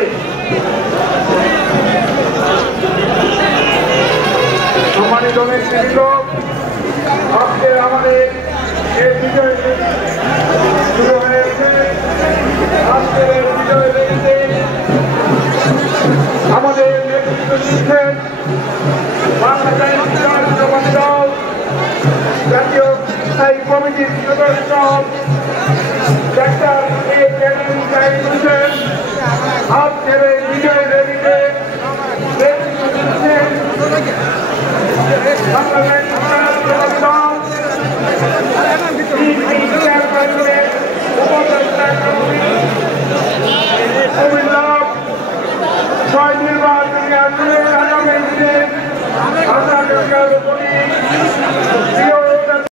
হবে। সম্মানিত নেতৃবৃন্দ, আজকে আমাদের এই বিজয় শুরু হয়েছে। আজকের বিজয় রেলিতে আমাদের নেতৃত্ব দিচ্ছেন বাংলাদেশ জাতীয়তাবাদী দল জাতীয় স্থায়ী কমিটির সদস্য ডাক্তার এ কেএম জাহিদ হোসেন। আজকের এই বিজয় রেলিতে নেতৃত্ব দিচ্ছেন বাংলাদেশ জাতীয়তাবাদী দল চেয়ারম্যানের উপদেষ্টা কুমিল্লা ৬ নির্বাচনী আসনে আগামী দিনে প্রিয়